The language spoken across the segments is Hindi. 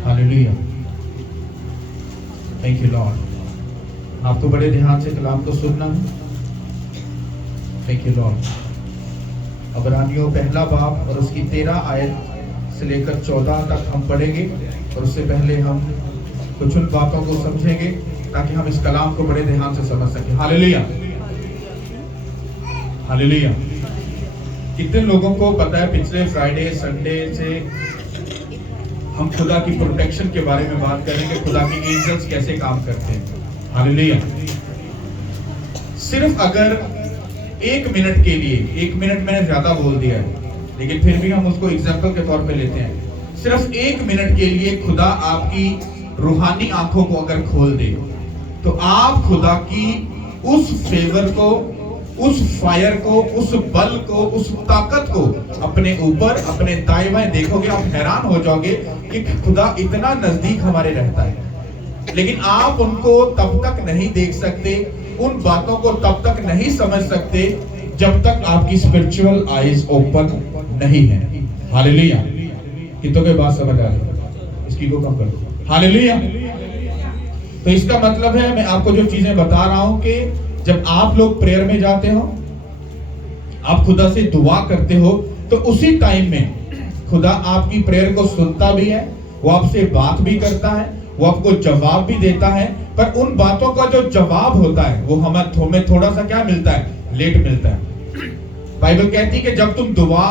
Hallelujah, thank you Lord. आपको बड़े ध्यान से कलाम को सुनना है। Thank you Lord. अबरानियों पहला बाब और उसकी 13 आयत से लेकर 14 तक हम पढ़ेंगे, और उससे पहले हम कुछ उन बातों को समझेंगे ताकि हम इस कलाम को बड़े ध्यान से समझ सकें। Hallelujah, hallelujah. कितने लोगों को पता है पिछले फ्राइडे संडे से हम खुदा की प्रोटेक्शन के बारे में बात करेंगे, खुदा की एंजल्स कैसे काम करते हैं। हालेलुया। सिर्फ अगर 1 मिनट के लिए, 1 मिनट मैंने ज्यादा बोल दिया है लेकिन फिर भी हम उसको एग्जाम्पल के तौर पे लेते हैं। सिर्फ 1 मिनट के लिए खुदा आपकी रूहानी आंखों को अगर खोल दे तो आप खुदा की उस फेवर को, उस फायर को, उस बल को, उस ताकत को अपने ऊपर, अपने दाएं बाएं देखोगे। आप हैरान हो जाओगे कि खुदा इतना नजदीक हमारे रहता है, लेकिन आप उनको तब तक नहीं देख सकते, उन बातों को तब तक नहीं समझ सकते जब तक आपकी स्पिरिचुअल आईज ओपन नहीं है। हालेलुया। कितनों के बात समझ आ रही है? इसकी को कम करो। हालेलुया। तो इसका मतलब है, मैं आपको जो चीजें बता रहा हूं कि जब आप लोग प्रेयर में जाते हो, आप खुदा से दुआ करते हो, तो उसी टाइम में खुदा आपकी प्रेयर को सुनता भी है, वो आपसे बात भी करता है, वो आपको जवाब भी देता है। पर उन बातों का जो जवाब होता है वो हमें थोड़ा सा क्या मिलता है? लेट मिलता है। बाइबल कहती है कि जब तुम दुआ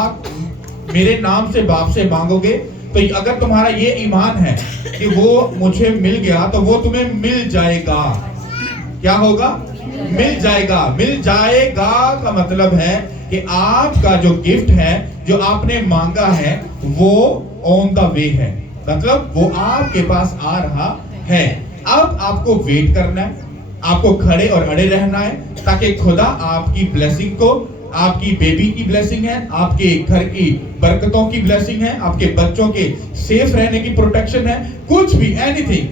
मेरे नाम से बाप से मांगोगे, तो अगर तुम्हारा ये ईमान है कि वो मुझे मिल गया, तो वो तुम्हें मिल जाएगा। क्या होगा? मिल जाएगा। मिल जाएगा का मतलब है कि आपका जो गिफ्ट है, जो आपने मांगा है, वो ऑन द वे है, मतलब वो आपके पास आ रहा है। अब आपको वेट करना है, आपको खड़े और अड़े रहना है, ताकि खुदा आपकी ब्लेसिंग को, आपकी बेबी की ब्लेसिंग है, आपके घर की बरकतों की ब्लेसिंग है, आपके बच्चों के सेफ रहने की प्रोटेक्शन है, कुछ भी, एनीथिंग,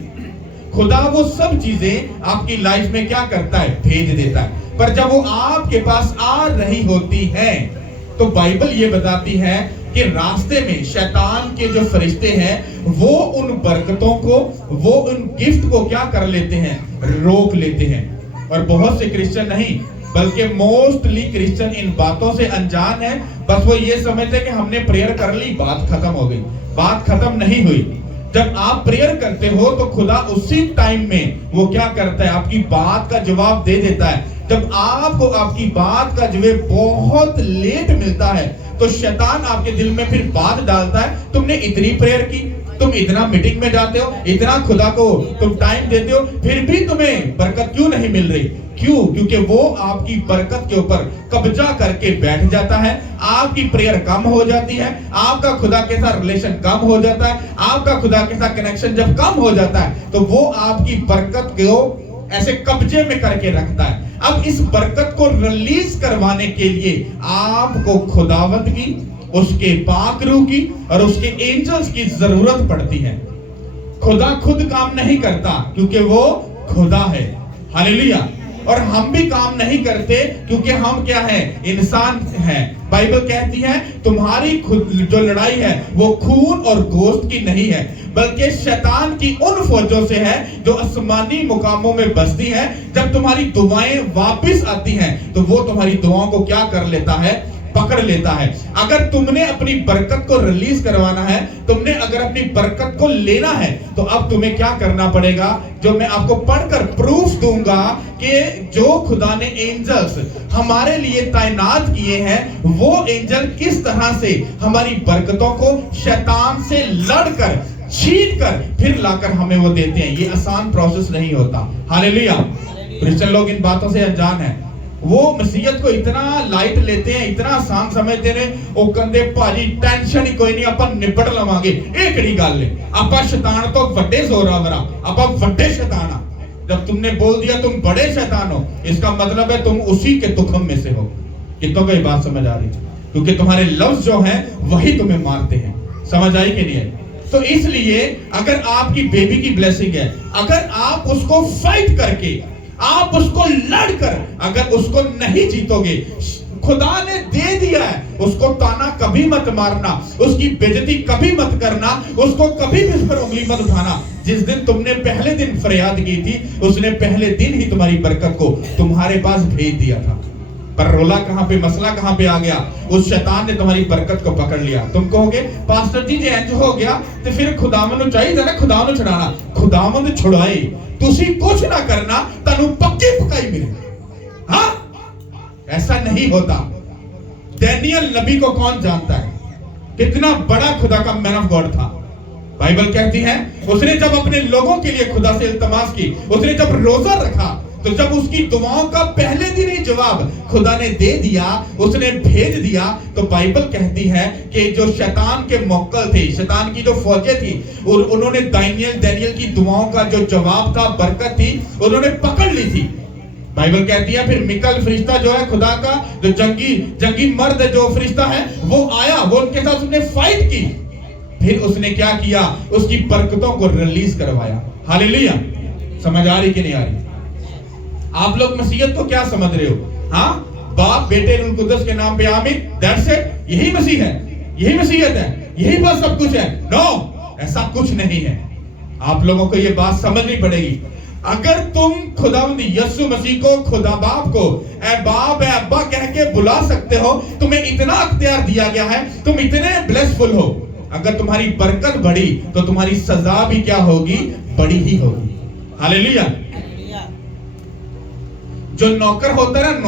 खुदा वो सब चीजें आपकी लाइफ में क्या करता है? भेज देता है। पर जब वो आपके पास आ रही होती है, तो बाइबल ये बताती है कि रास्ते में शैतान के जो फरिश्ते हैं, वो उन बरकतों को, वो उन गिफ्ट को क्या कर लेते हैं? रोक लेते हैं। और बहुत से क्रिश्चियन नहीं, बल्कि मोस्टली क्रिश्चियन इन बातों से अनजान है। बस वो ये समझते कि हमने प्रेयर कर ली, बात खत्म हो गई। बात खत्म नहीं हुई। जब आप प्रेयर करते हो तो खुदा उसी टाइम में वो क्या करता है? आपकी बात का जवाब दे देता है। जब आपको आपकी बात का जवाब बहुत लेट मिलता है, तो शैतान आपके दिल में फिर बात डालता है, तुमने इतनी प्रेयर की, तुम इतना मीटिंग में जाते हो, इतना खुदा को तुम टाइम देते हो, फिर भी तुम्हें बरकत क्यों नहीं मिल रही? क्यों? क्योंकि वो आपकी बरकत के ऊपर कब्जा करके बैठ जाता है। आपकी प्रेयर कम हो जाती है, आपका खुदा के साथ रिलेशन कम हो जाता है, आपका खुदा के साथ कनेक्शन जब कम हो जाता है, तो वो आपकी बरकत को ऐसे कब्जे में करके रखता है। अब इस बरकत को रिलीज करवाने के लिए आपको खुदावंद की, उसके पाक रूह की और उसके एंजल्स की जरूरत पड़ती है। खुदा खुद काम नहीं करता क्योंकि वो खुदा है। हालेलुया। और हम भी काम नहीं करते क्योंकि हम क्या है? इंसान हैं। बाइबल कहती है तुम्हारी खुद जो लड़ाई है वो खून और गोश्त की नहीं है, बल्कि शैतान की उन फौजों से है जो आसमानी मुकामों में बसती हैं। जब तुम्हारी दुआएं वापस आती हैं तो वो तुम्हारी दुआओं को क्या कर लेता है? पकड़ लेता है। अगर तुमने अपनी बरकत को रिलीज करवाना है, तुमने अगर अपनी बरकत को लेना है, तो अब तुम्हें क्या करना पड़ेगा? जो मैं आपको पढ़कर प्रूफ दूंगा कि जो खुदा ने एंजल्स हमारे लिए तैनात किए हैं, वो एंजल किस तरह से हमारी बरकतों को शैतान से लड़कर, छीन कर फिर लाकर हमें वो देते हैं। ये आसान प्रोसेस नहीं होता। हालेलुया। क्रिश्चियन लोग इन बातों से अनजान है। वो मसीहत को इतना लाइट लेते हैं, इतना आसान समझते हैं। वो कहते भाजी टेंशन ही कोई नहीं, अपन निपट लवांगे। एक कड़ी गल है, आपा शैतान तो बड़े जोरावरा, आपा बड़े शैतान आ। जब तुमने बोल दिया तुम बड़े शैतान हो, इसका मतलब है तुम उसी के तुखम में से हो। कितनों को ये बात समझ आ रही है? क्योंकि तुम्हारे लफ्ज जो हैं वही तुम्हें मारते हैं। समझ आई कि नहीं? तो इसलिए अगर आपकी बेबी की ब्लेसिंग है, अगर आप उसको फाइट करके, आप उसको लड़कर अगर उसको नहीं जीतोगे, खुदा ने दे दिया है, उसको ताना कभी मत मारना, उसकी बेइज्जती कभी मत करना, उसको कभी भी उस पर उंगली मत उठाना। जिस दिन तुमने पहले दिन फरियाद की थी, उसने पहले दिन ही तुम्हारी बरकत को तुम्हारे पास भेज दिया था। पर रोला कहां पे, मसला कहां पे आ गया? उस शैतान ने तुम्हारी बरकत को पकड़ लिया। तुम कहोगे पास्टर जी जे इंज हो गया तो फिर खुदावन नु चाहिए ना खुदा नु छुड़ाना। खुदावन छुड़ाए, तुसी कुछ ना करना, तनु पक्की पकाई मिले। हाँ, ऐसा नहीं होता। डैनियल नबी को कौन जानता है? कितना बड़ा खुदा का मैन ऑफ गॉड था। बाइबल कहती है उसने जब अपने लोगों के लिए खुदा से इल्तमास की, उसने जब रोजा रखा, तो जब उसकी दुआओं का पहले दिन ही जवाब खुदा ने दे दिया, उसने भेज दिया, तो बाइबल कहती है कि जो शैतान के मौक्कल थे, शैतान की जो फौजें थी, और उन्होंने दानियल की दुआओं का जो जवाब था, बरकत थी, उन्होंने पकड़ ली थी। बाइबल कहती है फिर मिकल फरिश्ता जो है खुदा का, जो जंगी मर्द जो फरिश्ता है, वो आया, वो उनके साथ उसने फाइट की। फिर उसने क्या किया? उसकी बरकतों को रिलीज करवाया। हालेलुया। समझ आ रही कि नहीं आ रही? आप लोग मसीहत को क्या समझ रहे हो? हाँ, बाप बेटे रूह कुदस के नाम पे आमीन, दैट्स इट। यही मसीह है, यही मसीहत है, यही बस सब कुछ है। नो, ऐसा कुछ नहीं है। आप लोगों को ये बात समझनी पड़ेगी। अगर तुम खुदावंद यीशु मसीह को, खुदा बाप को ए बाप ए अब्बा कह के बुला सकते हो, तुम्हें इतना अख्तियार दिया गया है, तुम इतने ब्लेसफुल हो। अगर तुम्हारी बरकत बढ़ी तो तुम्हारी सजा भी क्या होगी? बड़ी ही होगी। हालेलुया। जो नौकर होता है ना,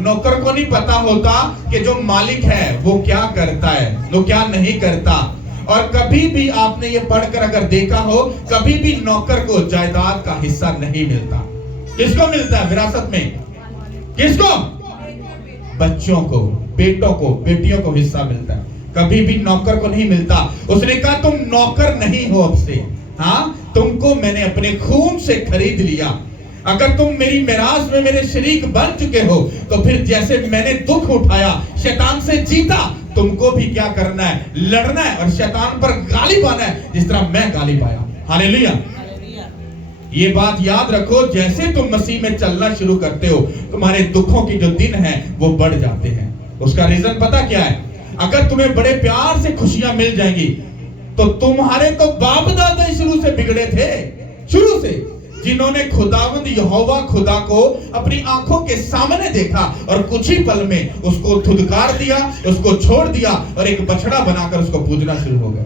नौकर को नहीं पता होता कि जो मालिक है वो क्या करता है, वो क्या नहीं करता। और कभी भी आपने ये पढ़कर अगर देखा हो, कभी भी नौकर को जायदाद का हिस्सा नहीं मिलता। किसको मिलता है विरासत में? किसको? बच्चों को, बेटों को, बेटियों को हिस्सा मिलता है, कभी भी नौकर को नहीं मिलता। उसने कहा तुम नौकर नहीं हो अब से, हाँ, तुमको मैंने अपने खून से खरीद लिया। अगर तुम मेरी मिरास में मेरे शरीक बन चुके हो, तो फिर जैसे मैंने दुख उठाया, शैतान से जीता, तुमको भी क्या करना है? लड़ना है और शैतान पर गाली पाना है, जिस तरह मैं गाली पाया। हालेलुया। ये बात याद रखो, जैसे तुम मसीह में चलना शुरू करते हो, तुम्हारे दुखों की जो दिन है वो बढ़ जाते हैं। उसका रीजन पता क्या है? अगर तुम्हें बड़े प्यार से खुशियां मिल जाएंगी, तो तुम्हारे तो बाप दादा शुरू से बिगड़े थे, शुरू से, जिन्होंने खुदावंद यहोवा खुदा को अपनी आंखों के सामने देखा और कुछ ही पल में उसको धुतकार दिया, उसको छोड़ दिया और एक बछड़ा बनाकर उसको पूजना शुरू हो गया।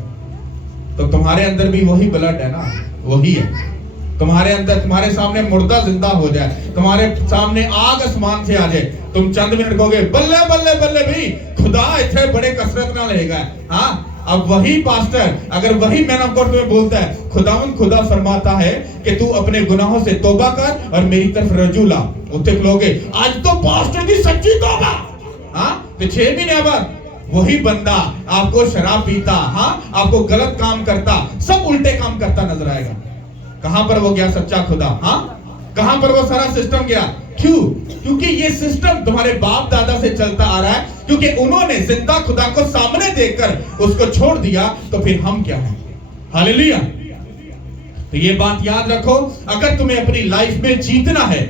तो तुम्हारे अंदर भी वही ब्लड है ना, वही है तुम्हारे अंदर। तुम्हारे सामने मुर्दा जिंदा हो जाए, तुम्हारे सामने आग आसमान से आ जाए, तुम चंद मिनट कहोगे बल्ले बल्ले बल्ले भाई, खुदा इतने बड़े कसरत ना लेगा। हाँ, अब वही पास्टर, अगर वही मैन ऑफ गॉड तुम्हें बोलता है, खुदा फरमाता है कि तू अपने गुनाहों से तौबा कर और मेरी तरफ रजू ला, उत्ते लोगे आज तो पास्टर की सच्ची तौबा। हाँ, तो 6 महीने बाद वही बंदा आपको शराब पीता, हाँ, आपको गलत काम करता, सब उल्टे काम करता नजर आएगा। कहां पर वो गया सच्चा खुदा? हाँ, कहां पर वो सारा सिस्टम गया? क्यों? क्योंकि ये सिस्टम तुम्हारे बाप दादा से चलता आ रहा है, क्योंकि उन्होंने जिंदा खुदा को सामने देखकर उसको छोड़ दिया। तो फिर हम क्या हैं? हालेलुया। तो ये बात याद रखो, अगर तुम्हें अपनी लाइफ में जीतना है,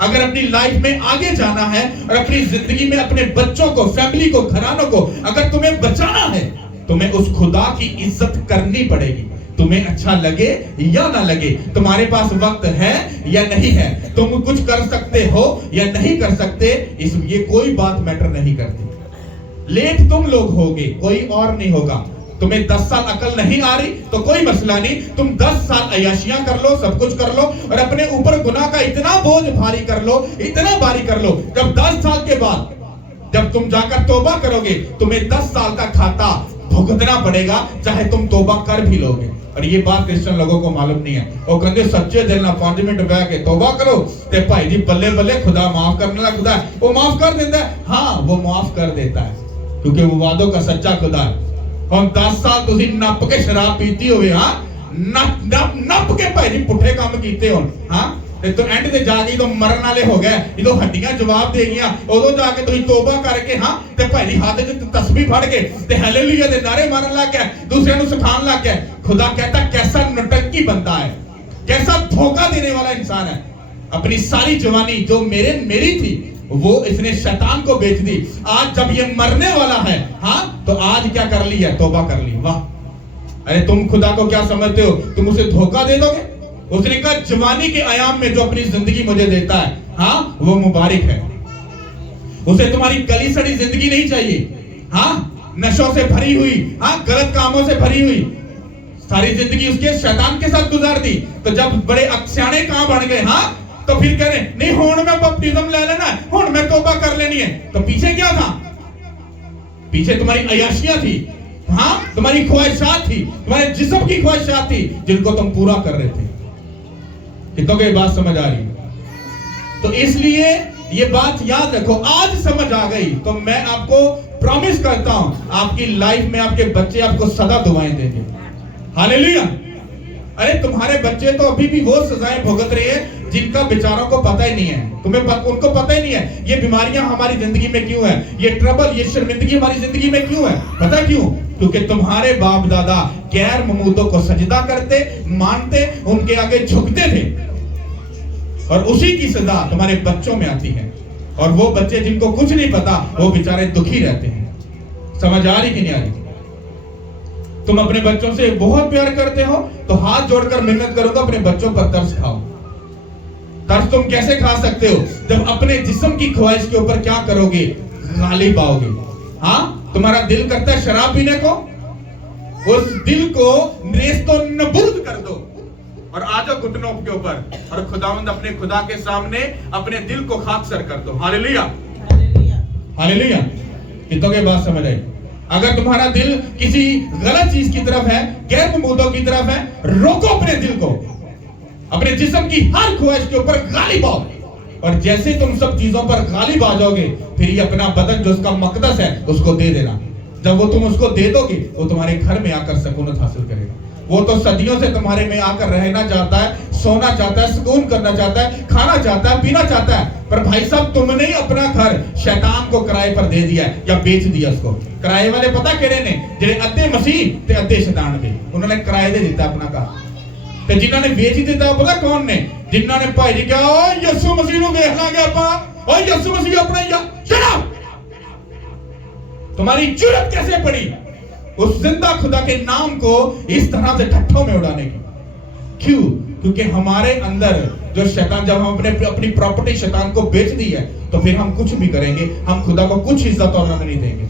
अगर अपनी लाइफ में आगे जाना है और अपनी जिंदगी में अपने बच्चों को, फैमिली को, घरानों को अगर तुम्हें बचाना है, तुम्हें उस खुदा की इज्जत करनी पड़ेगी। तुम्हें अच्छा लगे या ना लगे, तुम्हारे पास वक्त है या नहीं है, तुम कुछ कर सकते हो या नहीं कर सकते, ये कोई बात मैटर नहीं करती। लेट तुम लोग होगे, कोई और नहीं होगा। तुम्हें 10 साल अकल नहीं आ रही तो कोई मसला नहीं, तुम 10 साल अय्याशियां कर लो, सब कुछ कर लो और अपने ऊपर गुनाह का इतना बोझ भारी कर लो, इतना भारी कर लो, जब 10 साल के बाद जब तुम जाकर तौबा करोगे, तुम्हें 10 साल का खाता भुगतना पड़ेगा, चाहे तुम तौबा कर भी लोगे। और ये बात क्रिश्चियन लोगों को मालूम नहीं है। वो कहते सच्चे दिल ना 5 मिनट बैठ के तौबा करो ते भाई जी बल्ले बल्ले, खुदा माफ करने वाला खुदा है, वो माफ कर देता है। हाँ, वो माफ कर देता है क्योंकि वो वादों का सच्चा खुदा है। हम 10 साल तुसी नप के शराब पीती होवे, हाँ, नप के भाई जी पुठे काम कीते हो, हाँ, तो एंड ते जाके तो मरन वाले हो गए, जो हड्डियां जवाब दे गईयां, उदों जाके तुसी तौबा करके, हाँ, ते भाई हाथ च तस्बीह फड़ के ते हालेलुया दे नारे मारन लग गए, दूसरे नु सिखाने लग गए। खुदा कहता कैसा नटंकी बंदा है, कैसा धोखा देने वाला इंसान है। अपनी सारी जवानी जो मेरी थी वो इसने शैतान को बेच दी। आज जब ये मरने वाला है, हाँ, तो आज क्या कर ली है? तौबा कर ली। वाह! अरे तुम खुदा को क्या समझते हो? तुम उसे धोखा दे दोगे? उसने कहा जवानी के आयाम में जो अपनी जिंदगी मुझे देता है, हाँ, वो मुबारक है। उसे तुम्हारी गली सड़ी जिंदगी नहीं चाहिए, हाँ, नशों से भरी हुई, हाँ, गलत कामों से भरी हुई सारी जिंदगी उसके शैतान के साथ गुजार दी। तो जब बड़े अक्षाणे काम बन गए, हाँ, तो फिर कह रहे नहीं हुण मैं बपतिस्म ले लेना है, हुण मैं तौबा कर लेनी है। तो पीछे क्या था? पीछे तुम्हारी अयाशियां थी, हाँ, तुम्हारी ख्वाहिशात थी, तुम्हारे जिस्म की ख्वाहिशात थी, जिनको तुम पूरा कर रहे थे। कितनों को ये बात समझ आ रही? तो इसलिए ये बात याद रखो। आज समझ आ गई तो मैं आपको प्रॉमिस करता हूं, आपकी लाइफ में आपके बच्चे आपको सदा दुआएं देंगे। हालेलुया! अरे तुम्हारे बच्चे तो अभी भी वो सजाएं भुगत रहे हैं जिनका बेचारों को पता ही नहीं है। उनको पता ही नहीं है ये बीमारियां हमारी जिंदगी में क्यों है, ये ट्रबल, ये शर्मिंदगी हमारी जिंदगी में क्यों है। पता क्यों? क्योंकि तुम्हारे बाप दादा गैर ममूदों को सजदा करते, मानते, उनके आगे झुकते थे, और उसी की सजा तुम्हारे बच्चों में आती है। और वो बच्चे जिनको कुछ नहीं पता, वो बेचारे दुखी रहते हैं। समझ आ रही कि नहीं आ रही? तुम अपने बच्चों से बहुत प्यार करते हो तो हाथ जोड़कर मिन्नत करो तो अपने बच्चों पर तरस खाओ। तरस तुम कैसे खा सकते हो? जब अपने जिस्म की ख्वाहिश के ऊपर क्या करोगे? गालिब आओगे। हाँ, तुम्हारा दिल करता है शराब पीने को, उस दिल को नेस्तो नबूद कर दो और आ जाओ घुटनों के ऊपर, और खुदावंद अपने खुदा के सामने अपने दिल को खाकसर कर दो। हालेलुया! हालेलुया! कितनों की बात समझ आई? अगर तुम्हारा दिल किसी गलत चीज की तरफ है, गैर ममूदों की तरफ है, रोको अपने दिल को, अपने जिस्म की हर ख्वाहिश के ऊपर गालिब आओ। और जैसे तुम सब चीजों पर गालिब आ जाओगे, फिर ये अपना बदन जो उसका मकदस है उसको दे देना। जब वो तुम उसको दे दोगे, वो तुम्हारे घर में आकर सुकूनत हासिल करेगा। वो तो सदियों से तुम्हारे में आकर रहना चाहता है, सोना चाहता है, सुकून करना चाहता है, खाना चाहता है, पीना चाहता है। पर भाई साहब, तुमने ही अपना घर शैतान को किराए पर दे दिया है या बेच दिया उसको। किराए वाले पता केड़े ने? जेड़े अद्धे मसीह ते अद्धे शैतान दे, उन्होंने किराए दे दिता अपना घर। ते जिन्होंने बेच दिता पता कौन ने? जिन्होंने भाई जी कहा ओ यीशु मसीह नु देख लांगे आपां, ओ यीशु मसीह अपना शराब। तुम्हारी जुर्रत कैसे पड़ी उस जिंदा खुदा के नाम को इस तरह से ठट्ठों में उड़ाने की? क्यों? क्योंकि हमारे अंदर जो शैतान, जब हम अपनी प्रॉपर्टी शैतान को बेच दी है, तो फिर हम कुछ भी करेंगे, हम खुदा को कुछ इज्जत और नहीं देंगे।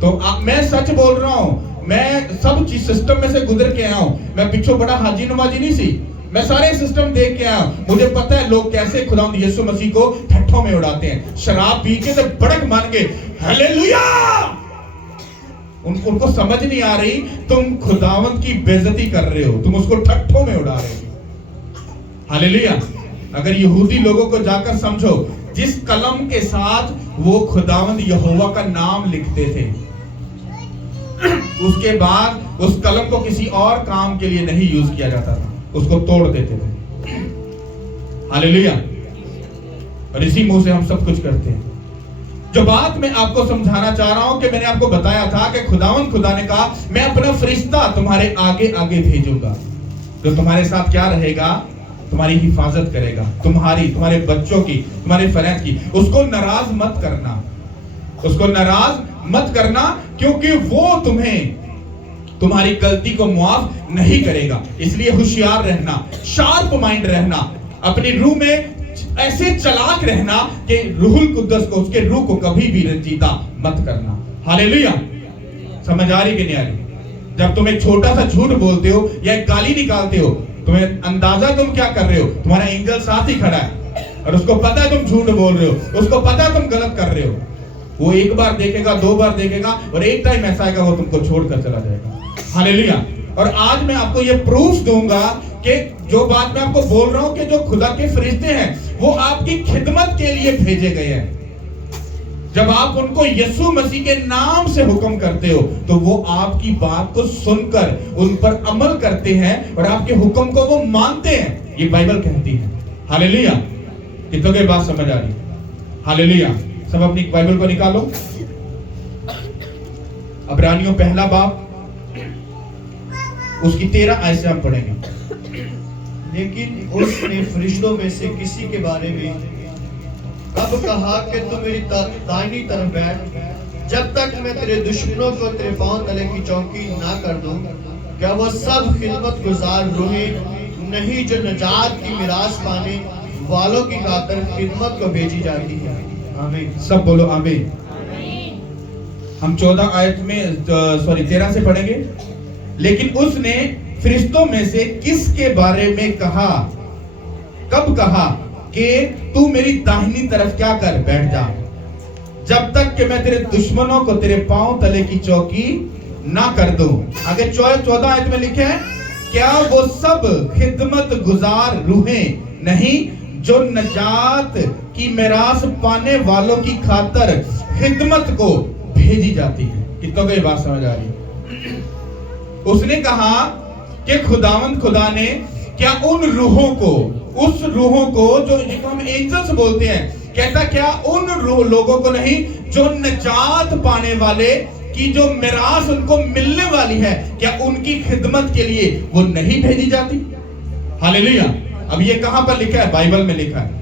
तो मैं सच बोल रहा हूं, मैं सब चीज सिस्टम में से गुजर के आया हूं। मैं पीछे बड़ा हाजी नमाजी नहीं सी, मैं सारे सिस्टम देख के आया। मुझे पता है लोग कैसे खुदा यीशु मसीह को ठट्ठों में उड़ाते हैं। शराब पी के तो बड़क मान के हालेलुया, उनको समझ नहीं आ रही तुम खुदावंत की बेइज्जती कर रहे हो, तुम उसको ठट्ठों में उड़ा रहे हो। हालेलुया! अगर यहूदी लोगों को जाकर समझो, जिस कलम के साथ वो खुदावंद यहोवा का नाम लिखते थे, उसके बाद उस कलम को किसी और काम के लिए नहीं यूज किया जाता था, उसको तोड़ देते थे। हालेलुया! और इसी मुंह से हम सब कुछ करते हैं। जो बात मैं आपको समझाना चाह रहा हूं कि मैंने आपको बताया था कि खुदा ने कहा मैं अपना फरिश्ता तुम्हारे आगे आगे भेजूंगा, जो तुम्हारे साथ क्या रहेगा? तुम्हारी हिफाजत करेगा, तुम्हारे बच्चों की, तुम्हारे फरेंड की। उसको नाराज मत करना, उसको नाराज मत करना, क्योंकि वो तुम्हारी गलती को माफ नहीं करेगा। इसलिए होशियार रहना, शार्प माइंड रहना, अपनी रूह में ऐसे चलाक रहना कि रूहुल कुद्दस को, उसके रूह को कभी भी रंजीदा मत करना। हालेलुया! समझ आ रही कि नहीं आ रही? जब तुम एक छोटा सा झूठ बोलते हो या एक गाली निकालते हो, तुम्हें अंदाजा तुम क्या कर रहे हो? तुम्हारा एंगल साथ ही खड़ा है और उसको पता है तुम झूठ बोल रहे हो, उसको पता है तुम गलत कर रहे हो। वो एक बार देखेगा, दो बार देखेगा, और एक टाइम ऐसा आएगा वो तुमको छोड़कर चला जाएगा। हालेलुया! और आज मैं आपको ये प्रूफ दूंगा कि जो बात मैं आपको बोल रहा हूं कि जो खुदा के फरिश्ते हैं वो आपकी खिदमत के लिए भेजे गए हैं। जब आप उनको यीशु मसीह के नाम से हुक्म करते हो, तो वो आपकी बात को सुनकर उन पर अमल करते हैं और आपके हुक्म को वो मानते हैं। ये बाइबल कहती है। हालेलुया! कितनों की बात समझ आ रही? हालेलुया! सब अपनी बाइबल को निकालो। इब्रानियों पहला बाब उसकी 13 आयत से हम पढ़ेंगे। लेकिन उसने फरिश्तों में से किसी के बारे में कब अब कहा कि तू मेरी दाहिनी तरफ बैठ, जब तक मैं तेरे दुश्मनों को तेरे पांव तले की चौकी ना कर दूं। क्या वो सब खिदमत गुजार रूहें नहीं जो नजात की मिरास पाने वालों की खातिर खिदमत को भेजी जाती है? आमीन। सब बोलो आमीन। हम 14 आयत में 13 से पढ़ेंगे। लेकिन उसने फरिश्तों में से किसके बारे में कहा, कब कहा कि तू मेरी दाहिनी तरफ क्या कर बैठ जा, जब तक कि मैं तेरे दुश्मनों को तेरे पांव तले की चौकी ना कर दूं। आगे 14 आयत में लिखे है, क्या वो सब खिदमत गुजार रूहें नहीं जो नजात की मिरास पाने वालों की खातिर खिदमत को भेजी जाती है? कितनों को ये बात समझ आ रही है? उसने कहा कि खुदावंद खुदा ने क्या उन रूहों को, उस रूहों को जो जिनको हम एंजल्स बोलते हैं, कहता क्या उन लोगों को नहीं जो नजात पाने वाले की जो मिरास उनको मिलने वाली है, क्या उनकी खिदमत के लिए वो नहीं भेजी जाती? हालेलुया। अब ये कहां पर लिखा है? बाइबल में लिखा है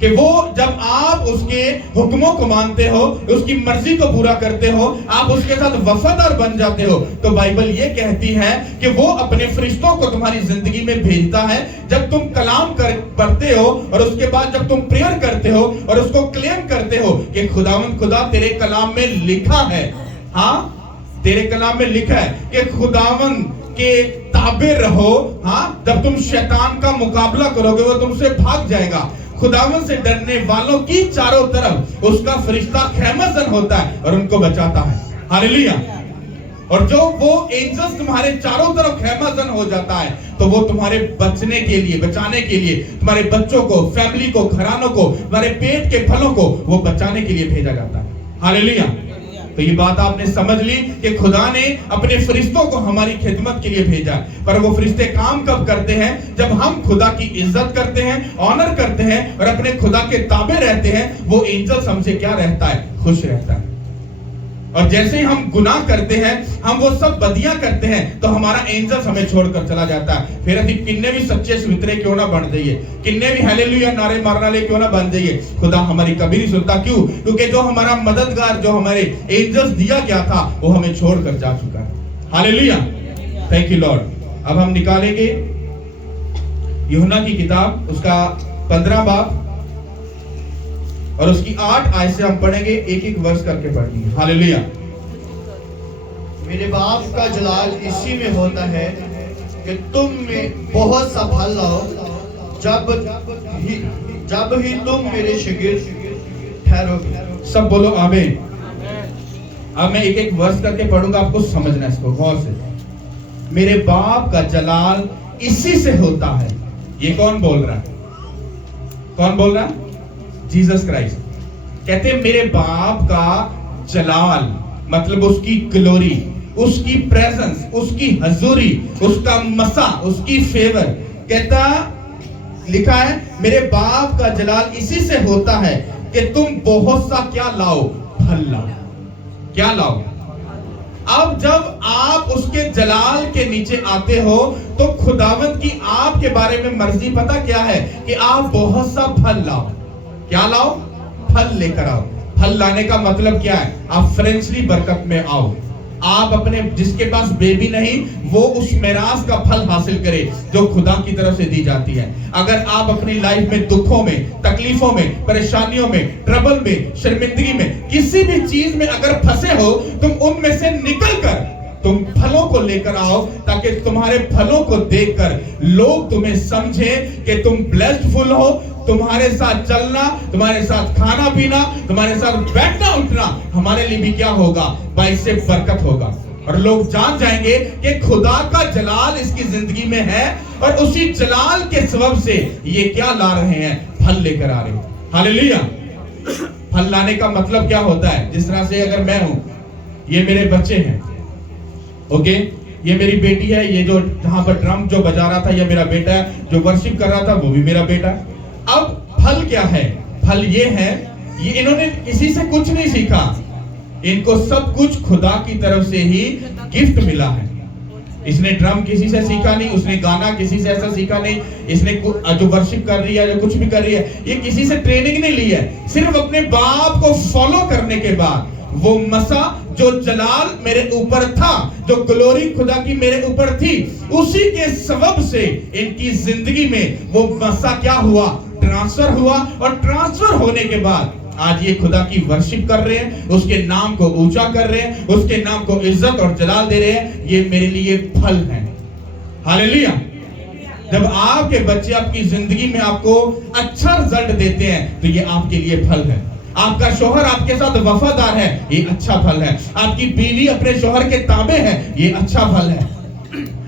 कि वो जब आप उसके हुक्मों को मानते हो, उसकी मर्जी को पूरा करते हो, आप उसके साथ वफादार बन जाते हो, तो बाइबल ये कहती है कि वो अपने फरिश्तों को तुम्हारी जिंदगी में भेजता है। जब तुम कलाम पढ़ते हो और उसके बाद जब तुम प्रेयर करते हो और उसको क्लेम करते हो कि खुदावंद खुदा तेरे कलाम में लिखा है, हाँ तेरे कलाम में लिखा है कि खुदावंद के ताबे रहो, हाँ जब तुम शैतान का मुकाबला करोगे वो तुमसे भाग जाएगा। खुदावंद से डरने वालों की चारों तरफ उसका फरिश्ता खैमजन होता है और उनको बचाता है। हालेलुया। और जो वो एंजल्स तुम्हारे चारों तरफ खैमजन हो जाता है, तो वो तुम्हारे बचने के लिए, बचाने के लिए, तुम्हारे बच्चों को, फैमिली को, घरानों को, तुम्हारे पेट के फलों को वो बचाने के लिए भेजा जाता है। हालेलुया। तो ये बात आपने समझ ली कि खुदा ने अपने फरिश्तों को हमारी खिदमत के लिए भेजा। पर वो फरिश्ते काम कब करते हैं? जब हम खुदा की इज्जत करते हैं, ऑनर करते हैं और अपने खुदा के ताबे रहते हैं। वो एंजल्स हमसे क्या रहता है? खुश रहता है। और जैसे ही हम गुनाह करते हैं, हम वो सब बदियां करते हैं, तो हमारा एंजल्स हमें छोड़कर चला जाता है। फिर अभी किन्ने भी सच्चे सुवितरे क्यों ना बन जाइए, किन्ने भी हालेलुया नारे मारना ले क्यों ना बन जाइए, खुदा हमारी कभी नहीं सुनता। क्यों? क्योंकि जो हमारा मददगार, जो हमारे एंजल्स दिया गया था, वो हमें छोड़कर जा चुका है। हालेलुया। Thank you Lord. अब हम निकालेंगे यूहन्ना की किताब, उसका 15 बाब और उसकी 8 आयत से हम पढ़ेंगे, एक एक वर्ष करके पढ़ेंगे। हालेलुया। मेरे बाप का जलाल इसी में होता है कि तुम में बहुत सा फल लाओ, जब ही तुम मेरे शागिर्द ठहरोगे। सब बोलो आमीन। अब मैं एक एक वर्ष करके पढ़ूंगा, आपको समझना है इसको गौर से। मेरे बाप का जलाल इसी से होता है। ये कौन बोल रहा है? कौन बोल रहा है? Jesus Christ. कहते हैं मेरे बाप का जलाल, मतलब उसकी ग्लोरी, उसकी प्रेजेंस, उसकी हजूरी, उसका मसा, उसकी फेवर। कहता लिखा है मेरे बाप का जलाल इसी से होता है कि तुम बहुत सा क्या लाओ? फल लाओ। क्या लाओ? अब जब आप उसके जलाल के नीचे आते हो, तो खुदावंद की आपके बारे में मर्जी पता क्या है? कि आप बहुत सा फल लाओ। क्या लाओ? फल लेकर आओ। फल लाने का मतलब क्या है? आप फ्रेंचली बरकत में आओ। आप अपने जिसके पास बेबी नहीं, वो उस मिरास का फल हासिल करे जो खुदा की तरफ से दी जाती है। अगर आप अपनी लाइफ में दुखों में, तकलीफों में, परेशानियों में, ट्रबल में, शर्मिंदगी में, किसी भी चीज में अगर फंसे हो, तुम उनमें से निकलकर तुम फलों को लेकर आओ, ताकि तुम्हारे फलों को देखकर लोग तुम्हें समझे कि तुम ब्लेस्डफुल हो। तुम्हारे साथ चलना, तुम्हारे साथ खाना पीना, तुम्हारे साथ बैठना उठना हमारे लिए भी क्या होगा? भाई से बरकत होगा। और लोग जान जाएंगे कि खुदा का जलाल इसकी जिंदगी में है, और उसी जलाल के सबब से ये क्या ला रहे हैं? फल लेकर आ रहे हैं। हालेलुया। फल लाने का मतलब क्या होता है? जिस तरह से अगर मैं हूं, ये मेरे बच्चे हैं, ओके, ये मेरी बेटी है, ये जो जहां पर ड्रम जो बजा रहा था ये मेरा बेटा है, जो वर्शिप कर रहा था वो भी मेरा बेटा है। अब फल क्या है? फल ये है, ये इन्होंने किसी से कुछ नहीं सीखा, इनको सब कुछ खुदा की तरफ से ही गिफ्ट मिला है। इसने ड्रम किसी से सीखा नहीं, उसने गाना किसी से ऐसा सीखा नहीं, इसने जो वर्शिप कर रही है, जो कुछ भी कर रही है, ये किसी से ट्रेनिंग नहीं ली है। सिर्फ अपने बाप को फॉलो करने के बाद वो मसा जो जलाल मेरे ऊपर था, जो ग्लोरी खुदा की मेरे ऊपर थी, उसी के सबब से इनकी जिंदगी में वो मसा क्या हुआ, ट्रांसफर हुआ। और ट्रांसफर होने के बाद आज ये खुदा की वर्शिप कर रहे हैं, उसके नाम को ऊंचा कर रहे हैं, उसके नाम को इज्जत और जलाल दे रहे हैं। ये मेरे लिए फल है। हालेलुया। जब आपके बच्चे आपकी जिंदगी में आपको अच्छा रिजल्ट देते हैं तो ये आपके लिए फल है। आपका शौहर आपके साथ वफादार है, ये अच्छा फल है। आपकी बीवी अपने शौहर के ताबे है, ये अच्छा फल है।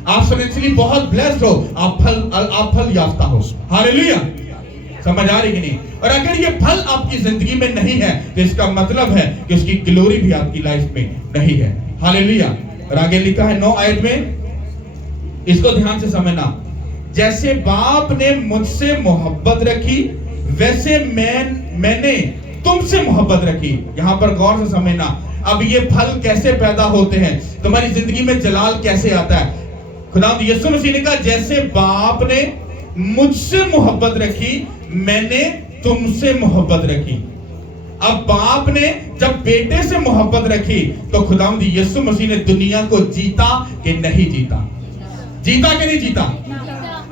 आप फाइनेंशियली बहुत ब्लेस्ड हो, आप फल याफ्ता हो। हालेलुया। समझ आ रही कि नहीं? और अगर ये फल आपकी जिंदगी में नहीं है तो इसका मतलब है कि उसकी ग्लोरी भी आपकी लाइफ में नहीं है। हालेलुया। और आगे लिखा है 9 आयत में, इसको ध्यान से समझना। जैसे बाप ने मुझसे मोहब्बत रखी वैसे मैंने तुमसे मोहब्बत रखी। यहां पर गौर से समझना। अब ये फल कैसे पैदा होते हैं, तुम्हारी जिंदगी में जलाल कैसे आता है? खुदा यीशु मसीह ने कहा जैसे बाप ने मुझसे मोहब्बत रखी मैंने तुमसे मोहब्बत रखी। अब बाप ने जब बेटे से मोहब्बत रखी तो खुदावंद यीशु मसीह ने दुनिया को जीता कि नहीं जीता? जीता कि नहीं जीता?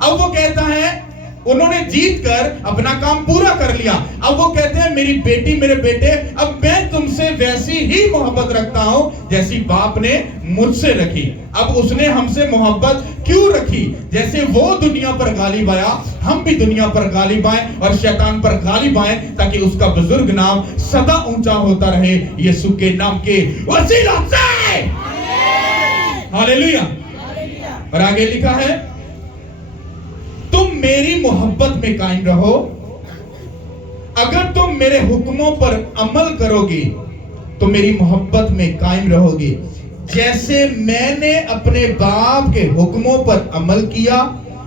अब वो कहता है उन्होंने जीत कर अपना काम पूरा कर लिया। अब वो कहते हैं मेरी बेटी मेरे बेटे, अब मैं तुमसे वैसी ही मोहब्बत रखता हूं जैसी बाप ने मुझसे रखी। अब उसने हमसे मोहब्बत क्यों रखी? जैसे वो दुनिया पर गालिब आया, हम भी दुनिया पर गालिब आए और शैतान पर गालिब आए, ताकि उसका बुजुर्ग नाम सदा ऊंचा होता रहे यीशु के नाम के वसीला से। हालेलुया। और आगे लिखा है तुम मेरी मोहब्बत में कायम रहो, अगर तुम मेरे हुक्मों पर अमल करोगे तो मेरी मोहब्बत में कायम रहोगे, जैसे मैंने अपने बाप के हुक्मों पर अमल किया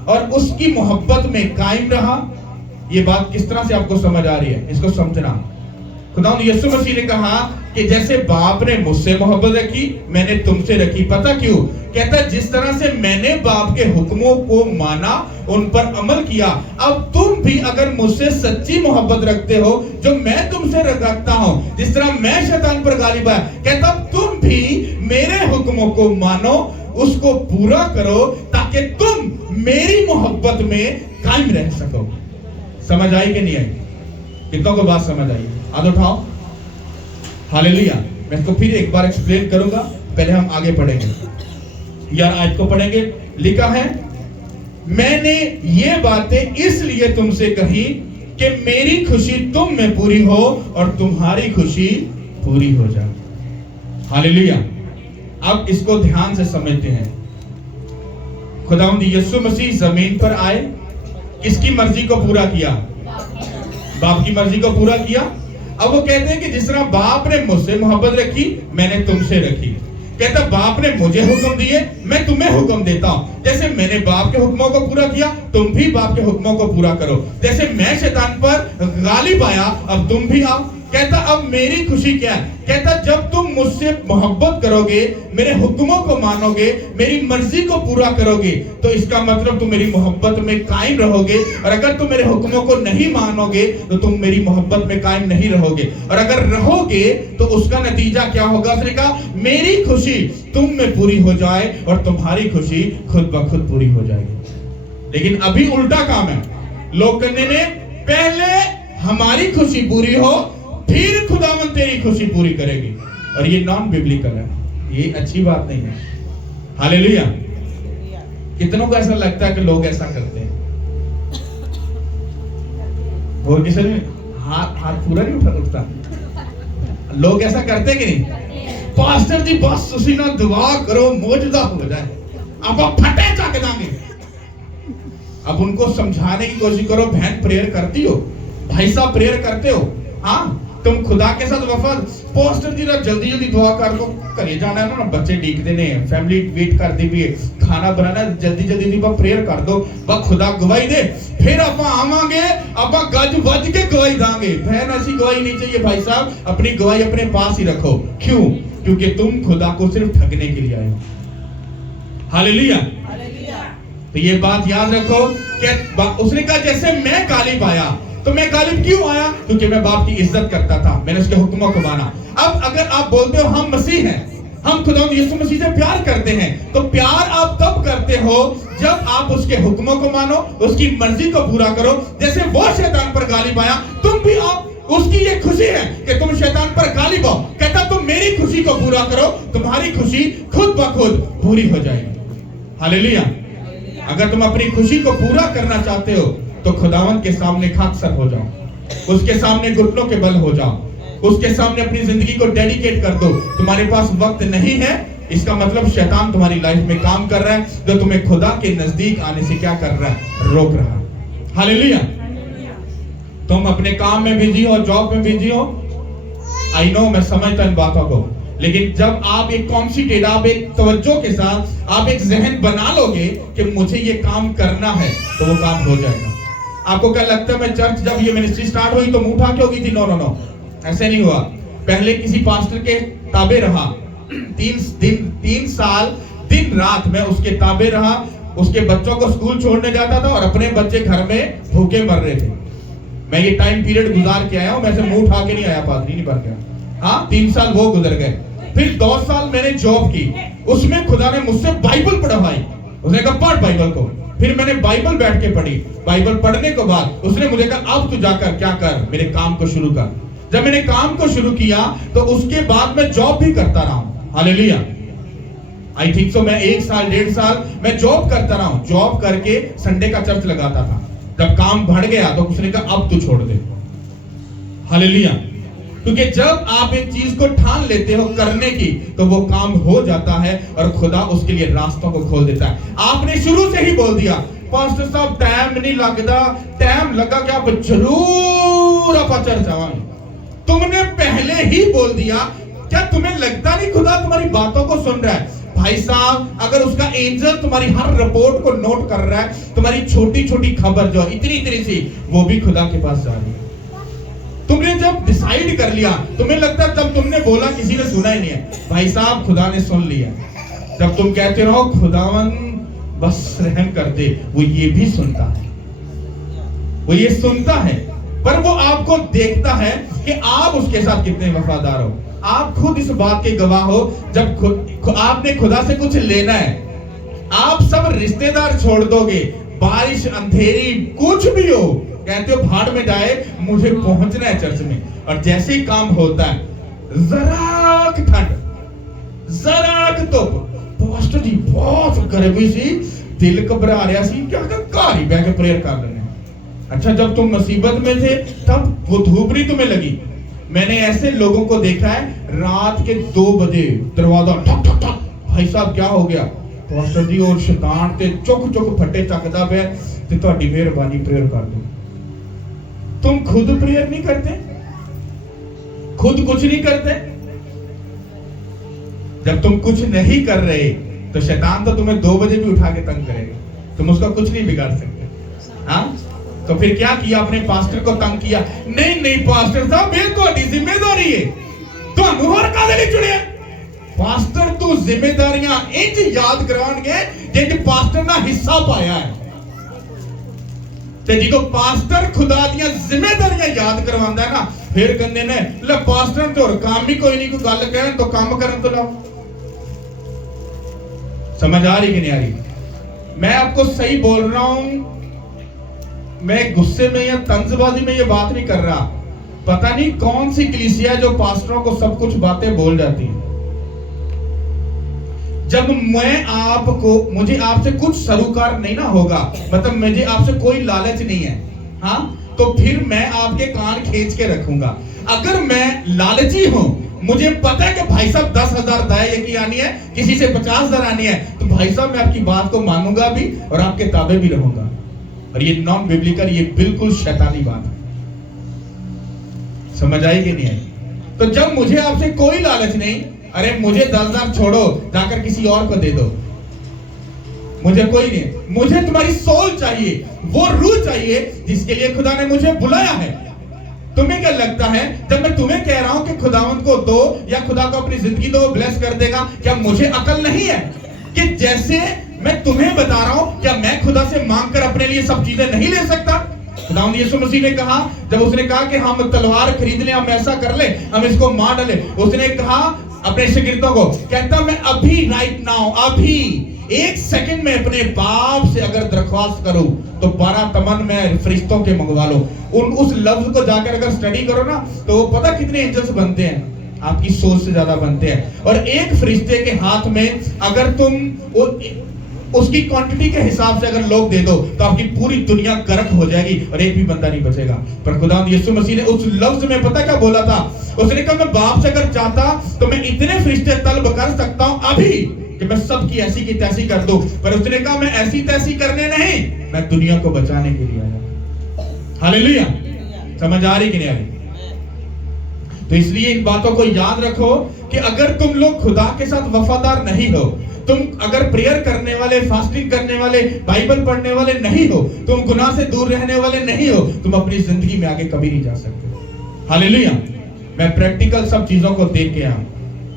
और उसकी मोहब्बत में कायम रहा। ये बात किस तरह से आपको समझ आ रही है, इसको समझना। खुदा यीशु मसीह ने कहा कि जैसे बाप ने मुझसे मोहब्बत रखी मैंने तुमसे रखी। पता क्यों? कहता जिस तरह से मैंने बाप के हुक्मों को माना, उन पर अमल किया, अब तुम भी अगर मुझसे सच्ची मोहब्बत रखते हो जो मैं तुमसे रखता हूं, जिस तरह मैं शैतान पर गालिब आया, कहता तुम भी मेरे हुक्मों को मानो, उसको पूरा करो, ताकि तुम मेरी मोहब्बत में कायम रह सको। समझ आई कि नहीं आई? कितनों को बात समझ आई? हाथ उठाओ। हालेलुया। मैं इसको फिर एक बार एक्सप्लेन करूंगा, पहले हम आगे पढ़ेंगे। यार आज को पढ़ेंगे। लिखा है मैंने ये बातें इसलिए तुमसे कही कि मेरी खुशी तुम में पूरी हो और तुम्हारी खुशी पूरी हो जाए। हालेलुया। अब इसको ध्यान से समझते हैं। खुदावंद यीशु मसीह जमीन पर आए, किसकी मर्जी को पूरा किया? बाप की मर्जी को पूरा किया। अब वो कहते हैं कि जिस तरह बाप ने मुझसे मोहब्बत रखी मैंने तुमसे रखी। कहता बाप ने मुझे हुक्म दिए मैं तुम्हें हुक्म देता हूं। जैसे मैंने बाप के हुक्मों को पूरा किया तुम भी बाप के हुक्मों को पूरा करो। जैसे मैं शैतान पर गालिब आया अब तुम भी आओ। कहता अब मेरी खुशी क्या है? कहता जब तुम मुझसे मोहब्बत करोगे, मेरे हुक्मों को मानोगे, मेरी मर्जी को पूरा करोगे, तो इसका मतलब तुम मेरी मोहब्बत में कायम रहोगे। और अगर तुम मेरे हुक्मों को नहीं मानोगे तो तुम मेरी मोहब्बत में कायम नहीं रहोगे। और अगर रहोगे तो उसका नतीजा क्या होगा? उसने कहा मेरी खुशी तुम में पूरी हो जाए और तुम्हारी खुशी खुद ब खुद पूरी हो जाएगी। लेकिन अभी उल्टा काम है। लोग कहने ने पहले हमारी खुशी पूरी हो फिर खुदावंद तेरी खुशी पूरी करेगी, और ये नॉन बिब्लिकल है, ये अच्छी बात नहीं है। हालेलुया। कितनों को ऐसा लगता है कि लोग ऐसा करते हैं? और किसी ने हाथ पूरा नहीं उठता? लोग ऐसा करते कि नहीं? पास्टर जी बस तुसी ना दुआ करो मौजूदा हो जाए, अब फटे चक देंगे। अब उनको समझाने की कोशिश करो, बहन प्रेयर करती हो, भाई साहब प्रेयर करते हो, हाँ तुम खुदा के साथ वफाद। पोस्टर जी जल्दी जल्दी दुआ कर दो, घरे जाना है ना, बच्चे डीकते ने, फैमिली वेट करती भी है, खाना बनाना, जल्दी जल्दी दी प्रेयर कर दो, बस खुदा गवाही दे, फिर आप आवांगे, आप गज वज के गवाही देंगे। बहन ऐसी गवाही नहीं चाहिए भाई साहब, अपनी गवाही अपने पास ही रखो। क्यों? क्योंकि तुम खुदा को सिर्फ ठगने के लिए आए हो। हालेलुया। तो ये बात याद रखो कि उसने कहा जैसे मैं गालिब आया, तो मैं गालिब क्यों आया? क्योंकि मैं बाप की इज्जत करता था, मैंने उसके हुक्मों को माना। अब अगर आप बोलते हो हम मसीह हैं, हम खुदा यीशु मसीह से प्यार करते हैं, तो प्यार आप तब करते हो जब आप उसके हुक्मों को मानो, उसकी मर्जी को पूरा करो। जैसे वो शैतान पर गालिब आया, तुम भी आप, उसकी ये खुशी है कि तुम शैतान पर गालिब हो। कहता तुम मेरी खुशी को पूरा करो, तुम्हारी खुशी खुद ब खुद पूरी हो जाएगी। हालेलुया। अगर तुम अपनी खुशी को पूरा करना चाहते हो तो खुदावंत के सामने खाकसर हो जाओ, उसके सामने घुटनों के बल हो जाओ, उसके सामने अपनी जिंदगी को डेडिकेट कर दो। तुम्हारे पास वक्त नहीं है, इसका मतलब शैतान तुम्हारी लाइफ में काम कर रहा है, जो तुम्हें खुदा के नजदीक आने से क्या कर रहा है? रोक रहा है। हालेलुया। तुम अपने काम में बिजी हो, जॉब में बिजी हो, आई नो, मैं समझता इन बातों को, लेकिन जब आप एक कॉन्सेंट्रेट, आप एक तवज्जो के साथ, आप एक जहन बना लोगे कि मुझे ये काम करना है, तो वो काम हो जाएगा। आपको क्या लगता है मैं चर्च जब ये मिनिस्ट्री स्टार्ट हुई तो मुंह उठा के हो गई थी? नो नो नो, ऐसे नहीं हुआ। पहले किसी पास्टर के ताबे रहा, 3 साल दिन रात में उसके ताबे रहा, उसके बच्चों को स्कूल छोड़ने जाता था और अपने बच्चे घर में भूखे मर रहे थे। मैं ये टाइम पीरियड गुजार के आया हूं, मैं से मुंह उठा के नहीं आया, पादरी नहीं बन गया। हाँ, 3 साल वो गुजर गए। फिर 2 साल मैंने जॉब की, उसमें खुदा ने मुझसे बाइबल पढ़वाई। उसने कहा पढ़ बाइबल को। फिर मैंने बाइबल बैठ के पढ़ी। बाइबल पढ़ने के बाद उसने मुझे कहा अब तू जाकर क्या कर, मेरे काम को शुरू कर। जब मैंने काम को शुरू किया तो उसके बाद मैं जॉब भी करता रहा हूं। हालेलुया। आई थिंक सो मैं 1 साल 1.5 साल मैं जॉब करता रहा हूं। जॉब करके संडे का चर्च लगाता था। जब काम बढ़ गया तो उसने कहा अब तू छोड़ दे। हालेलुया। क्योंकि जब आप एक चीज को ठान लेते हो करने की, तो वो काम हो जाता है और खुदा उसके लिए रास्तों को खोल देता है। आपने शुरू से ही बोल दिया पास्टर साहब टाइम नहीं लगता, टाइम लगा क्या आप जरूर आप चर्च आवांगे। तुमने पहले ही बोल दिया। क्या तुम्हें लगता नहीं खुदा तुम्हारी बातों को सुन रहा है? भाई साहब, अगर उसका एंजल तुम्हारी हर रिपोर्ट को नोट कर रहा है, तुम्हारी छोटी छोटी खबर जो इतनी इतनी सी, वो भी खुदा के पास जा रही है। तुमने जब डिसाइड कर लिया, तुम्हें लगता है जब तुमने बोला किसी ने सुना ही नहीं है, भाई साहब खुदा ने सुन लिया। जब तुम कहते रहो खुदावन बस रहम कर दे, वो ये भी सुनता है, वो ये सुनता है, पर वो आपको देखता है कि आप उसके साथ कितने वफादार हो। आप खुद इस बात के गवाह हो। जब आपने खुदा से कुछ लेना है, आप सब रिश्तेदार छोड़ दोगे, बारिश अंधेरी कुछ भी हो, कहते हो भाड़ में जाए, मुझे पहुंचना है चर्च में। और जैसे ही काम होता है, जरा ठंड, जरा तो पास्टर जी बहुत गर्मी सी, दिल घबरा रहा सी, क्या घर ही बैठ के प्रेयर कर रहे हैं। अच्छा, जब तुम मुसीबत में थे तब वो धूप नहीं तुम्हें लगी। मैंने ऐसे लोगों को देखा है, रात के 2 बजे दरवाजा ठक ठक ठक, भाई साहब क्या हो गया? पास्टर जी और शैतान ते चुक चुक फटे चकदा पे, ते ਤੁਹਾਡੀ ਮਿਹਰਬਾਨੀ प्रेयर कर दो। तुम खुद प्रेयर नहीं करते, खुद कुछ नहीं करते। जब तुम कुछ नहीं कर रहे तो शैतान तो तुम्हें 2 बजे भी उठा के तंग करेगा, तुम उसका कुछ नहीं बिगाड़ सकते। हाँ, तो फिर क्या किया? अपने पास्टर को तंग किया। नहीं नहीं पास्टर साहब, ये तुम्हारी जिम्मेदारी है, ਤੁਹਾਨੂੰ ਹੋਰ ਕਾਹਦੇ ਲਈ ਚੁਣਿਆ? पास्टर तू जिम्मेदारियां इंज याद कराउणगे जिंज पास्टर ना हिस्सा पाया है। ते जो पास्टर खुदा दियां जिम्मेदारियां याद करवांदा है ना, फिर कहंदे ने ले पास्टर तो और काम ही कोई नहीं, कोई गल कहन तो काम करन तो लाओ। समझ आ रही कि नहीं आ रही? मैं आपको सही बोल रहा हूं, मैं गुस्से में या तंजबाजी में ये बात नहीं कर रहा। पता नहीं कौन सी कलीसिया जो पास्टरों को सब कुछ बातें बोल जाती है। जब मुझे आपसे कुछ सरोकार नहीं ना होगा, मतलब मुझे आपसे कोई लालच नहीं है, हाँ, तो फिर मैं आपके कान खींच के रखूंगा। अगर मैं लालची हूं, मुझे पता है कि भाई साहब 10,000 दाएं ये की आनी है, किसी से 50,000 आनी है, तो भाई साहब मैं आपकी बात को मानूंगा भी और आपके ताबे भी रहूंगा। और ये नॉन बिब्लिकल, ये बिल्कुल शैतानी बात है। समझ आई कि नहीं आई? तो जब मुझे आपसे कोई लालच नहीं, अरे मुझे 10,000 छोड़ो, जाकर किसी और को दे दो, मुझे कोई नहीं, मुझे तुम्हारी सोल चाहिए, वो रूह चाहिए जिसके लिए खुदा ने मुझे बुलाया है। तुम्हें क्या लगता है जब मैं तुम्हें कह रहा हूं कि खुदावंत को दो या खुदा को अपनी जिंदगी दो, ब्लेस कर देगा, क्या मुझे अकल नहीं है? कि जैसे मैं तुम्हें बता रहा हूं, क्या मैं खुदा से मांग कर अपने लिए सब चीजें नहीं ले सकता? खुदावंद यीशु मसीह ने कहा, जब उसने कहा कि हम तलवार खरीद लें, हम ऐसा कर ले, हम इसको मार डाले, उसने कहा अपने शागिर्दों को, कहता मैं अभी राइट नाउ, अभी 1 सेकंड में अपने बाप से अगर दरख्वास्त करूं तो 12 तमन में फरिश्तों के मंगवा लो। उस लफ्ज को जाकर अगर स्टडी करो ना, तो वो पता कितने एंजल्स बनते हैं? आपकी सोच से ज्यादा बनते हैं। और एक फरिश्ते के हाथ में अगर तुम उसकी क्वांटिटी के हिसाब से अगर लोग दे दो तो आपकी पूरी दुनिया गर्क हो जाएगी और एक भी बंदा नहीं बचेगा। पर खुदावंद यीशु मसीह ने उस लफ्ज में पता क्या बोला था? उसने कहा मैं बाप से अगर चाहता तो मैं इतने फरिश्ते तलब कर सकता हूं अभी कि मैं सबकी ऐसी की तैसी कर दूं, पर उसने कहा मैं ऐसी तैसी करने नहीं, मैं दुनिया को बचाने के लिए आया। हालेलुया। समझ आ रही कि नहीं आ रही? तो इसलिए इन बातों को याद रखो कि अगर तुम लोग खुदा के साथ वफादार नहीं हो, तुम अगर प्रेयर करने वाले, फास्टिंग करने वाले, बाइबल पढ़ने वाले नहीं हो, तुम गुनाह से दूर रहने वाले नहीं हो, तुम अपनी जिंदगी में आगे कभी नहीं जा सकते। हालेलुया। मैं प्रैक्टिकल सब चीजों को देख के आया हूं।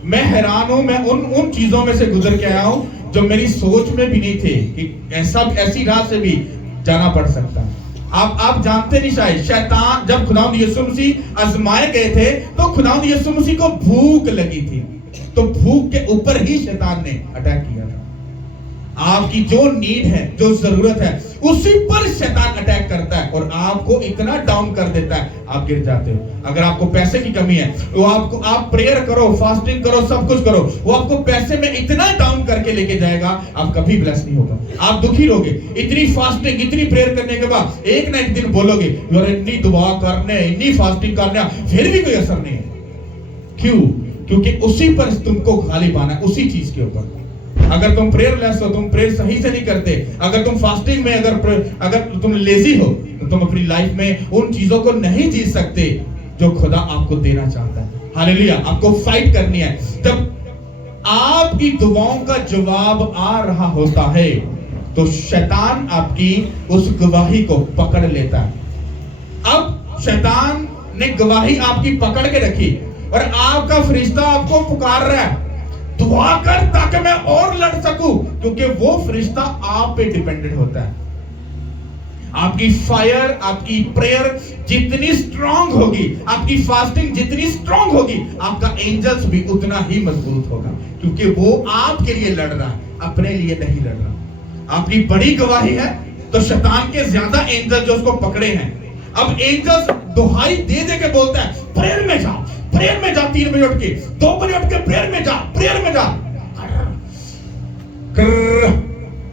मैं हैरान हूं, मैं उन चीजों में से गुजर के आया हूं जो मेरी सोच में भी नहीं थे कि ऐसी राह से भी जाना पड़ सकता। आप जानते नहीं, शायद शैतान जब खुदावंद यीशु मसीह आजमाए गए थे तो खुदावंद यीशु मसीह को भूख लगी थी, तो भूख के ऊपर ही शैतान ने अटैक किया था। आपकी जो नीड है, जो जरूरत है, उसी पर शैतान अटैक करता है और आपको इतना डाउन कर देता है आप गिर जाते हो। अगर आपको पैसे की कमी है तो आप प्रेयर करो, फास्टिंग करो, सब कुछ करो, वो आपको पैसे में इतना डाउन करके लेके जाएगा, आप कभी ब्लेस नहीं होगा, आप दुखी रहोगे। इतनी फास्टिंग, इतनी प्रेयर करने के बाद एक ना एक दिन बोलोगे यार इतनी दुआ करने, इतनी फास्टिंग करने, फिर भी कोई असर नहीं है। क्यों? क्योंकि उसी पर तुमको गालिब आना है, उसी चीज के ऊपर। अगर तुम प्रेयरलेस हो, तुम प्रेयर सही से नहीं करते, अगर तुम फास्टिंग में अगर तुम लेजी हो, तो तुम अपनी लाइफ में उन चीजों को नहीं जी सकते जो खुदा आपको देना चाहता है। हालेलुया। आपको फाइट करनी है। जब आपकी दुआओं का जवाब आ रहा होता है तो शैतान आपकी उस गवाही को पकड़ लेता है। अब शैतान ने गवाही आपकी पकड़ के रखी और आपका फरिश्ता आपको पुकार रहा है, दुआ कर ताकि मैं और लड़ सकूं, क्योंकि वो फरिश्ता आप पे डिपेंडेंट होता है। आपकी फायर, आपकी प्रेयर जितनी स्ट्रांग होगी, आपकी फास्टिंग जितनी स्ट्रांग होगी, आपका एंजल्स भी उतना ही मजबूत होगा, क्योंकि वो आपके लिए लड़ रहा है, अपने लिए नहीं लड़ रहा। आपकी बड़ी गवाही है तो शैतान के ज्यादा एंजल जो उसको पकड़े हैं। अब एंजल्स दुहाई दे दे के बोलता है प्रेयर में जा, प्रेयर में जा, 3 बजे उठ के, 2 बजे उठ के प्रेयर में जा, प्रेयर में जा।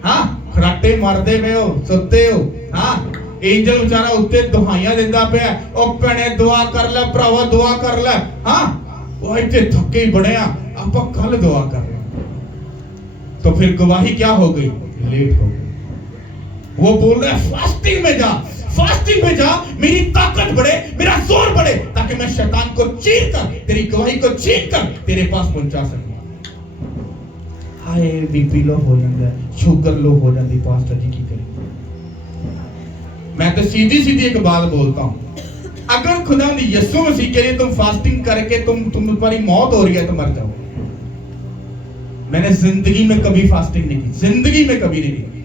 हाँ, खराटे मारते पे हो, सुते हो। हाँ, एंजल बेचारा उत्ते दुहाइयां देता पे, ओ भैणे दुआ कर ले, भरावा दुआ कर ले। हाँ, वो इतने थके ही बड़े आप कल दुआ कर रहे। तो फिर गवाही क्या हो गई? लेट हो गई। वो बोल रहा है फास्टिंग में जा, फास्टिंग में जा, मेरी ताकत बढ़े, मेरा जोर बढ़े, ताकि मैं शैतान को चीर कर, तेरी गवाही को चीर कर तेरे पास पहुंचा सकूं। हाय, बीपी लो हो जाता है, शुगर लो हो जाती है, पास्टर जी की करें। मैं तो सीधी सीधी एक बात बोलता हूं, अगर खुदावंद यीशु मसीह के लिए तुम फास्टिंग करके तुम्हारी मौत हो रही है तो मर जाओ। मैंने जिंदगी में कभी फास्टिंग नहीं की, जिंदगी में कभी नहीं की।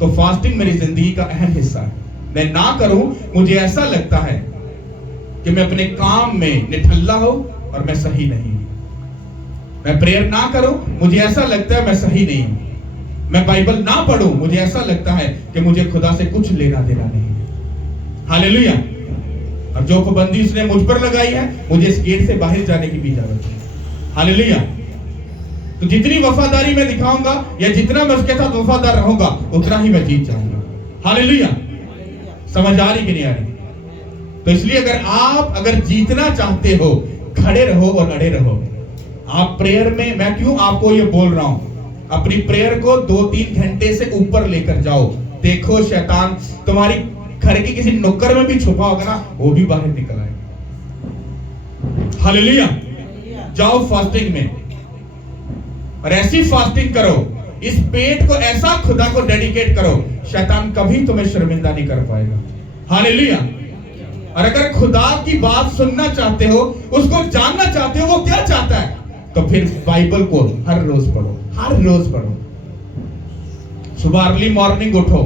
तो फास्टिंग मेरी जिंदगी का अहम हिस्सा है। मैं ना करूं, मुझे ऐसा लगता है कि मैं अपने काम में निठल्ला हो और मैं सही नहीं हूं। मैं प्रेयर ना करूं, मुझे ऐसा लगता है मैं सही नहीं हूं। मैं बाइबल ना पढूं, मुझे ऐसा लगता है कि मुझे खुदा से कुछ लेना देना नहीं है। हालेलुया। और जो पाबंदी उसने मुझ पर लगाई है, मुझे इस गेट से बाहर जाने की भी इजाजत है। हालेलुया। तो जितनी वफादारी मैं दिखाऊंगा या जितना मैं उसके साथ वफादार रहूंगा, उतना ही मैं जीत जाऊंगा। हालेलुया। समझ आ रही कि नहीं आ रही? तो इसलिए अगर जीतना चाहते हो, खड़े रहो और अड़े रहो। आप प्रेयर में, मैं क्यों आपको ये बोल रहा हूं, अपनी प्रेयर को 2-3 घंटे से ऊपर लेकर जाओ। देखो शैतान तुम्हारी घर के किसी नुक्कड़ में भी छुपा होगा ना, वो भी बाहर निकल आएगा। हालेलुया। जाओ फास्टिंग में और ऐसी फास्टिंग करो, इस पेट को ऐसा खुदा को डेडिकेट करो, शैतान कभी तुम्हें शर्मिंदा नहीं कर पाएगा। हालेलुया। और अगर खुदा की बात सुनना चाहते हो, उसको जानना चाहते हो वो क्या चाहता है, तो फिर बाइबल को हर रोज पढ़ो, हर रोज पढ़ो। सुबह अर्ली मॉर्निंग उठो,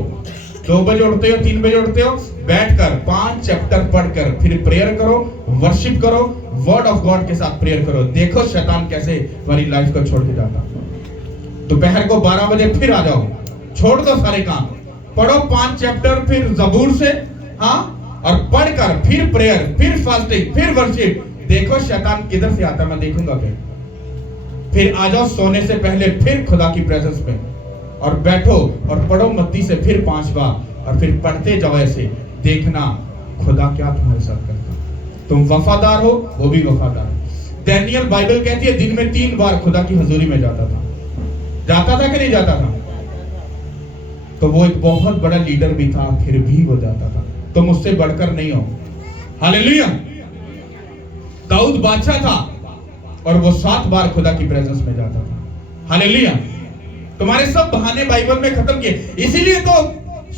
2 बजे उठते हो, 3 बजे उठते हो, बैठकर 5 चैप्टर पढ़कर फिर प्रेयर करो, वर्शिप करो, वर्ड ऑफ गॉड के साथ प्रेयर करो। देखो शैतान कैसे तुम्हारी लाइफ को छोड़ के जाता। दोपहर को 12 बजे फिर आ जाओ, छोड़ दो सारे काम, पढ़ो 5 चैप्टर फिर जबूर से, हाँ, और पढ़कर फिर प्रेयर, फिर फास्टिंग, फिर वर्शिप। देखो शैतान किधर से आता मैं देखूंगा। फिर आ जाओ सोने से पहले फिर खुदा की प्रेजेंस में और बैठो और पढ़ो मत्ती से फिर 5 बार और फिर पढ़ते जाओ। ऐसे देखना खुदा क्या तुम्हारे साथ करता। तुम वफादार हो, वो भी वफादार है। डैनियल बाइबल कहती है दिन में 3 बार खुदा की हजूरी में जाता था कि नहीं जाता था? तो वो एक बहुत बड़ा लीडर भी था, फिर भी वो जाता था। तुम उससे बढ़कर नहीं हो। हालेलुया। दाऊद बादशाह था और वो 7 बार खुदा की प्रेजेंस में जाता था। हालेलुया। तुम्हारे सब बहाने बाइबल में खत्म किए। इसीलिए तो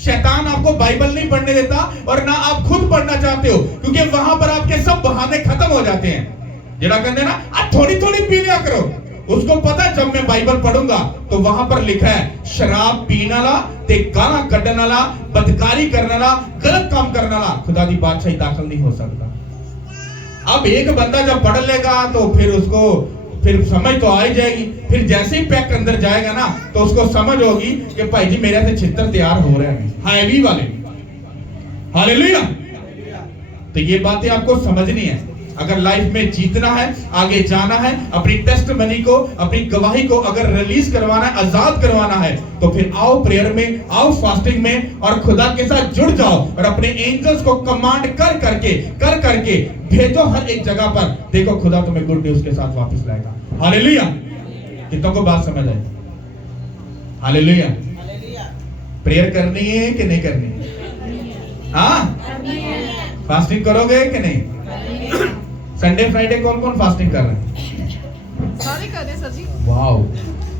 शैतान आपको बाइबल नहीं पढ़ने देता और ना आप खुद पढ़ना चाहते हो, क्योंकि वहां पर आपके सब बहाने खत्म हो जाते हैं। जरा कहते ना आप थोड़ी थोड़ी पी लिया करो। उसको पता है जब मैं बाइबल पढ़ूंगा तो वहां पर लिखा है शराब पीने वाला ते गाना कढ़ने वाला, बदकारी करने वाला, गलत काम करने वाला खुदा दी बादशाही दाखिल नहीं हो सकता। अब एक बंदा जब पढ़ लेगा तो फिर उसको फिर समझ तो आ ही जाएगी। फिर जैसे ही पैक अंदर जाएगा ना तो उसको समझ होगी कि भाई जी मेरे से छितर तैयार हो रहे हैं हैवी वाले। हालेलुया। तो ये बातें आपको समझनी है। अगर लाइफ में जीतना है, आगे जाना है, अपनी टेस्टमनी को, अपनी गवाही को अगर रिलीज करवाना है, आजाद करवाना है, तो फिर आओ प्रेयर में, आओ फास्टिंग में और खुदा के साथ जुड़ जाओ और अपने एंजल्स को कमांड कर करके भेजो हर एक जगह पर। देखो खुदा तुम्हें गुड न्यूज के साथ वापस लाएगा। हालेलुया। कितनों को बात समझ आई? हालेलुया। प्रेयर करनी है कि नहीं करनी? हाँ, फास्टिंग करोगे कि नहीं? संडे फ्राइडे कौन कौन फास्टिंग कर रहे हैं? सारे कर रहे हैं सर जी। वाओ,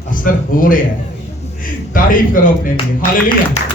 असर हो रहा है। तारीफ करो अपने लिए। हालेलुया।